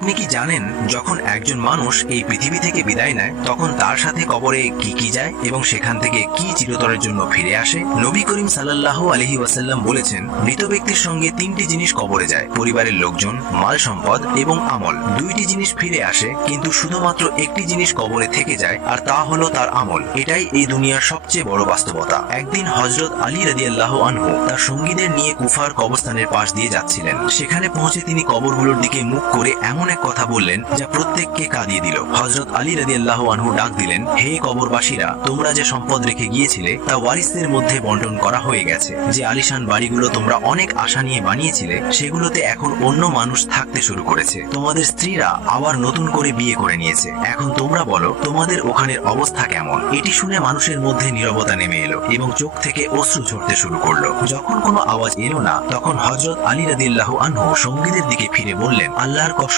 আপনি কি জানেন যখন একজন মানুষ এই পৃথিবী থেকে বিদায় নেয় তখন তার সাথে কবরে কি কি যায় এবং সেখান থেকে কি চিরতরের জন্য ফিরে আসে? নবী করিম সাল্লাল্লাহু আলাইহি ওয়াসাল্লাম বলেছেন, মৃত ব্যক্তির সঙ্গে তিনটি জিনিস কবরে যায়, পরিবারের লোকজন, মাল সম্পদ এবং আমল। দুইটি জিনিস ফিরে আসে, কিন্তু শুধুমাত্র একটি জিনিস কবরে থেকে যায়, আর তা হলো তার আমল। এটাই এই দুনিয়ার সবচেয়ে বড় বাস্তবতা। একদিন হযরত আলী রাদিয়াল্লাহু আনহু তার সঙ্গীদের নিয়ে কুফার কবরস্থানের পাশ দিয়ে যাচ্ছিলেন। সেখানে পৌঁছে তিনি কবরগুলোর দিকে মুখ করে এমন এক কথা বললেন যা প্রত্যেককে কাঁদিয়ে দিল। হযরত আলী রাদিয়াল্লাহু আনহু ডাক দিলেন, হে কবরবাসীরা, তোমরা যে সম্পদ রেখে গিয়েছিলে তা ওয়ারিসদের মধ্যে বন্টন করা হয়ে গেছে। যে আলিশান বাড়িগুলো তোমরা অনেক আশা নিয়ে বানিয়েছিলে সেগুলোতে এখন অন্য মানুষ থাকতে শুরু করেছে। তোমাদের স্ত্রীরা আবার নতুন করে বিয়ে করে নিয়েছে। এখন তোমরা বলো, তোমাদের ওখানের অবস্থা কেমন? এটি শুনে মানুষের মধ্যে নীরবতা নেমে এলো এবং চোখ থেকে অশ্রু ঝরতে শুরু করলো। যখন কোনো আওয়াজ এলো না, তখন হযরত আলী রাদিয়াল্লাহু আনহু সঙ্গীদের দিকে ফিরে বললেন, আল্লাহর কসম,